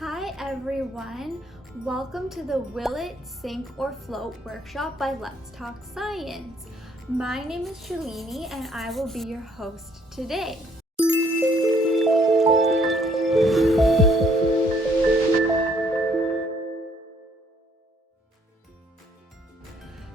Hi everyone, welcome to the Will It Sink or Float workshop by Let's Talk Science. My name is Shalini and I will be your host today.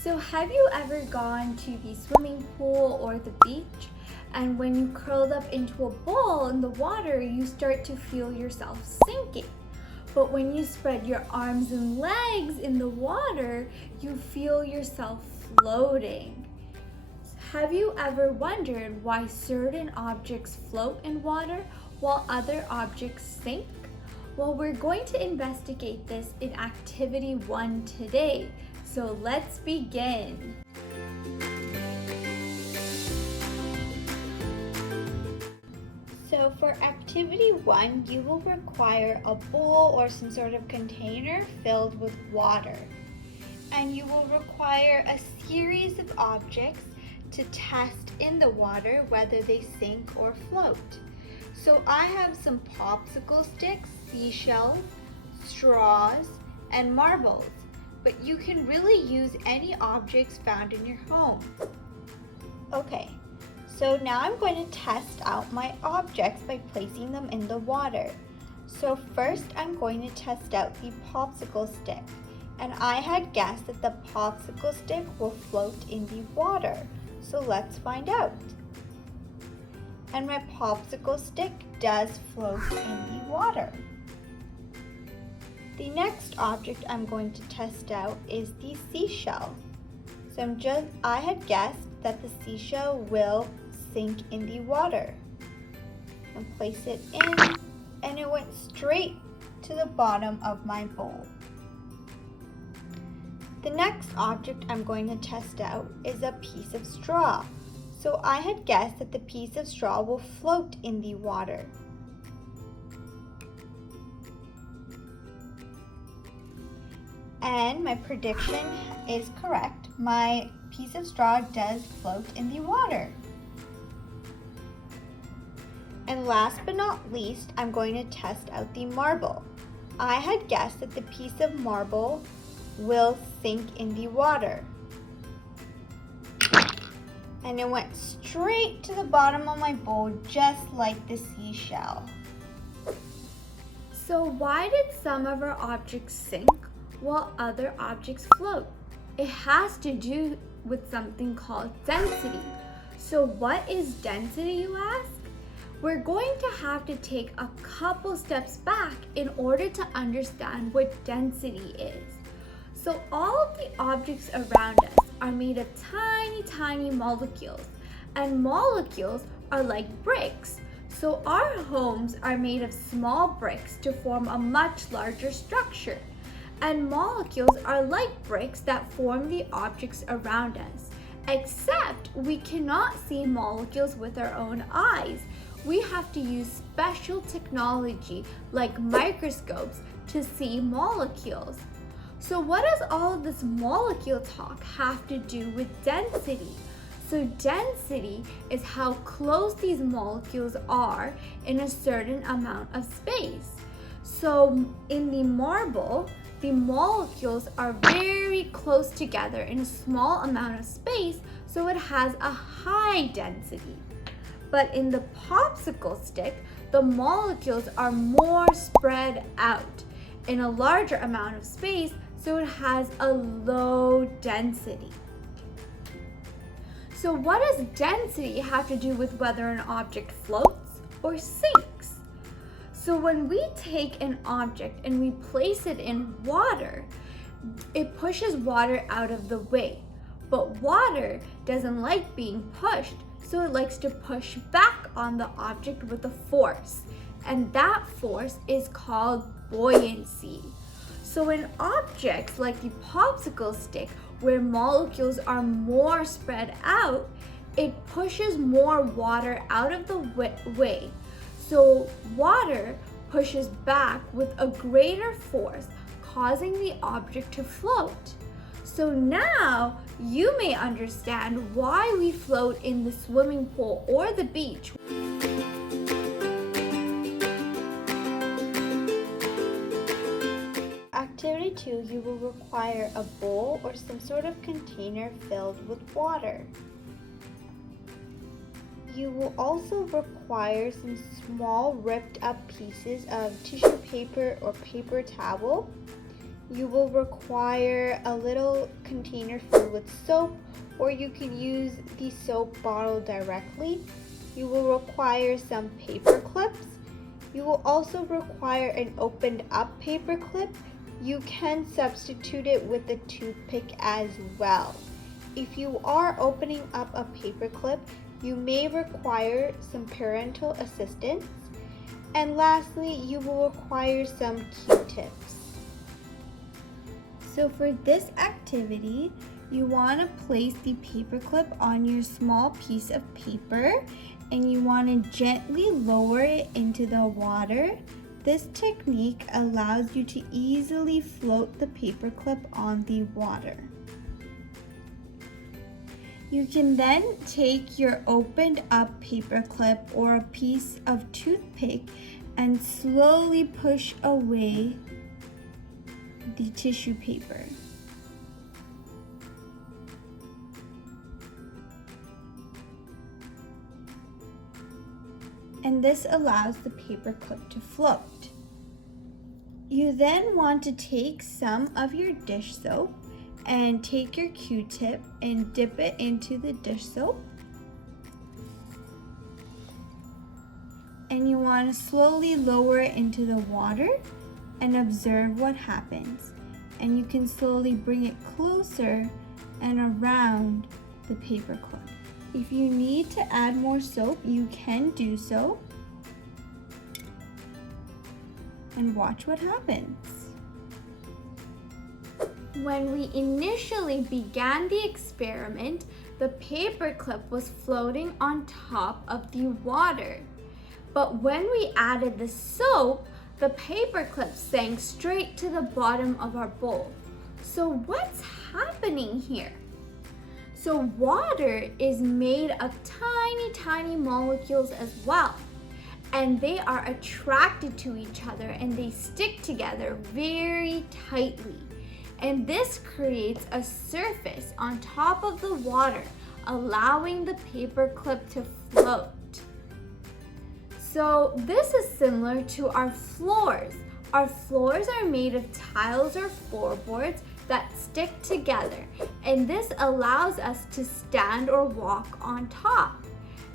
So have you ever gone to the swimming pool or the beach, and when you curled up into a ball in the water, you start to feel yourself sinking? But when you spread your arms and legs in the water, you feel yourself floating. Have you ever wondered why certain objects float in water while other objects sink? Well, we're going to investigate this in Activity 1 today. So let's begin. So for Activity 1, you will require a bowl or some sort of container filled with water. And you will require a series of objects to test in the water whether they sink or float. So I have some popsicle sticks, seashells, straws, and marbles. But you can really use any objects found in your home. Okay. So now I'm going to test out my objects by placing them in the water. So first I'm going to test out the popsicle stick. And I had guessed that the popsicle stick will float in the water. So let's find out. And my popsicle stick does float in the water. The next object I'm going to test out is the seashell. So I had guessed that the seashell will sink in the water. And place it in, and it went straight to the bottom of my bowl. The next object I'm going to test out is a piece of straw. So I had guessed that the piece of straw will float in the water. And my prediction is correct. My piece of straw does float in the water. And last but not least, I'm going to test out the marble. I had guessed that the piece of marble will sink in the water. And it went straight to the bottom of my bowl, just like the seashell. So why did some of our objects sink while other objects float? It has to do with something called density. So what is density, you ask? We're going to have to take a couple steps back in order to understand what density is. So all of the objects around us are made of tiny molecules, and molecules are like bricks. So our homes are made of small bricks to form a much larger structure. And molecules are like bricks that form the objects around us, except we cannot see molecules with our own eyes. We have to use special technology like microscopes to see molecules. So what does all of this molecule talk have to do with density? So density is how close these molecules are in a certain amount of space. So in the marble, the molecules are very close together in a small amount of space, so it has a high density. But in the popsicle stick, the molecules are more spread out in a larger amount of space, so it has a low density. So what does density have to do with whether an object floats or sinks? So when we take an object and we place it in water, it pushes water out of the way. But water doesn't like being pushed, so it likes to push back on the object with a force. And that force is called buoyancy. So in objects like the popsicle stick, where molecules are more spread out, it pushes more water out of the way. So water pushes back with a greater force, causing the object to float. So now you may understand why we float in the swimming pool or the beach. 2, you will require a bowl or some sort of container filled with water. You will also require some small ripped up pieces of tissue paper or paper towel. You will require a little container filled with soap, or you can use the soap bottle directly. You will require some paper clips. You will also require an opened up paper clip. You can substitute it with a toothpick as well. If you are opening up a paper clip, you may require some parental assistance. And lastly, you will require some Q-tips. So for this activity, you want to place the paperclip on your small piece of paper and you want to gently lower it into the water. This technique allows you to easily float the paperclip on the water. You can then take your opened up paperclip or a piece of toothpick and slowly push away the tissue paper. And this allows the paperclip to float. You then want to take some of your dish soap and take your Q-tip and dip it into the dish soap. And you want to slowly lower it into the water and observe what happens. And you can slowly bring it closer and around the paperclip. If you need to add more soap, you can do so. And watch what happens. When we initially began the experiment, the paperclip was floating on top of the water. But when we added the soap, the paperclip sank straight to the bottom of our bowl. So what's happening here? So water is made of tiny molecules as well. And they are attracted to each other and they stick together very tightly. And this creates a surface on top of the water, allowing the paperclip to float. So this is similar to our floors. Our floors are made of tiles or floorboards that stick together, and this allows us to stand or walk on top.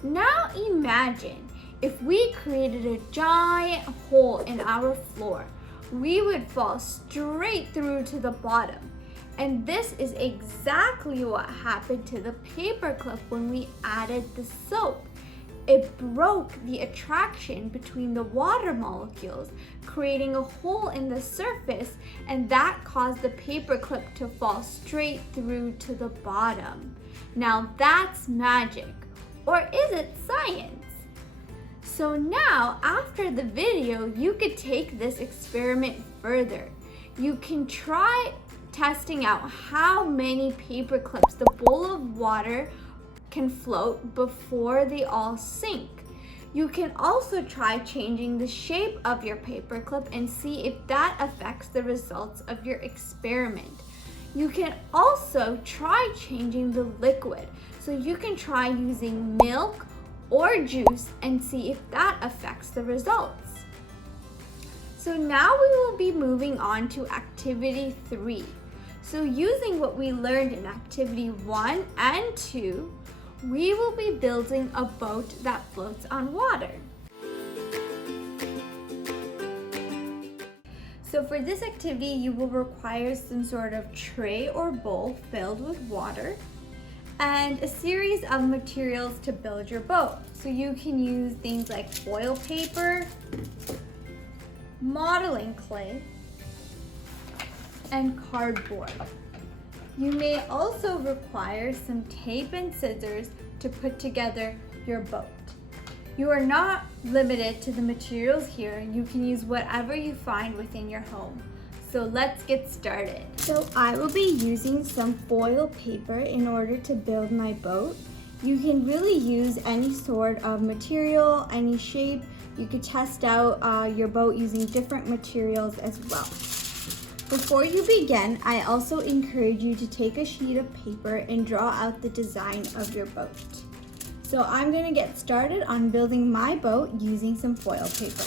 Now imagine if we created a giant hole in our floor. We would fall straight through to the bottom. And this is exactly what happened to the paperclip when we added the soap. It broke the attraction between the water molecules, creating a hole in the surface, and that caused the paperclip to fall straight through to the bottom. Now that's magic, or is it science? So now, after the video, you could take this experiment further. You can try testing out how many paper clips the bowl of water can float before they all sink. You can also try changing the shape of your paper clip and see if that affects the results of your experiment. You can also try changing the liquid. So you can try using milk or juice and see if that affects the results. So now we will be moving on to activity 3. So using what we learned in activity 1 and 2, we will be building a boat that floats on water. So for this activity, you will require some sort of tray or bowl filled with water and a series of materials to build your boat. So you can use things like foil paper, modeling clay, and cardboard. You may also require some tape and scissors to put together your boat. You are not limited to the materials here. You can use whatever you find within your home. So let's get started. So I will be using some foil paper in order to build my boat. You can really use any sort of material, any shape. You could test out your boat using different materials as well. Before you begin, I also encourage you to take a sheet of paper and draw out the design of your boat. So I'm going to get started on building my boat using some foil paper.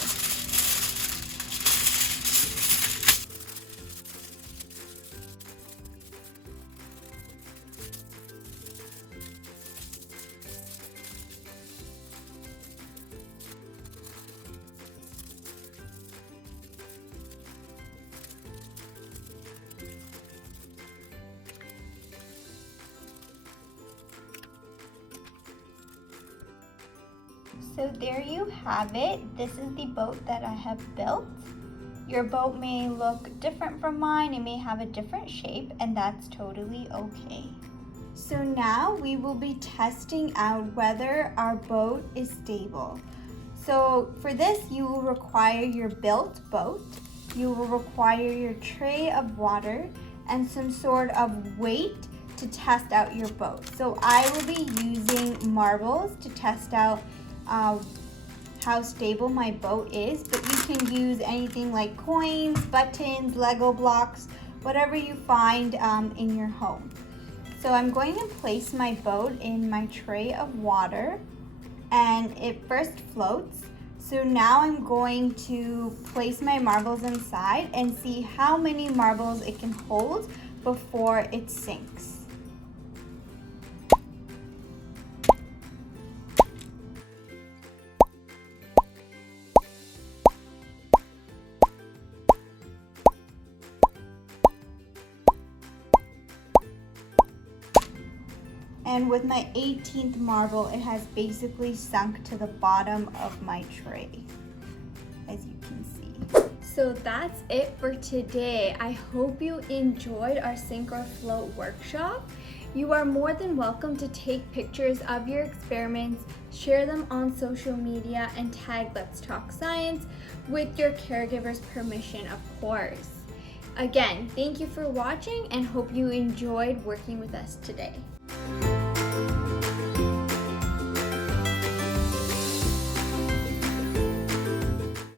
So there you have it. This is the boat that I have built. Your boat may look different from mine. It may have a different shape, and that's totally okay. So now we will be testing out whether our boat is stable. So for this, you will require your built boat, you will require your tray of water, and some sort of weight to test out your boat. So I will be using marbles to test out how stable my boat is, but you can use anything like coins, buttons, Lego blocks, whatever you find in your home. So I'm going to place my boat in my tray of water, and it first floats. So now I'm going to place my marbles inside and see how many marbles it can hold before it sinks. And with my 18th marble, it has basically sunk to the bottom of my tray, as you can see. So that's it for today. I hope you enjoyed our Sink or Float workshop. You are more than welcome to take pictures of your experiments, share them on social media, and tag Let's Talk Science with your caregiver's permission, of course. Again, thank you for watching and hope you enjoyed working with us today.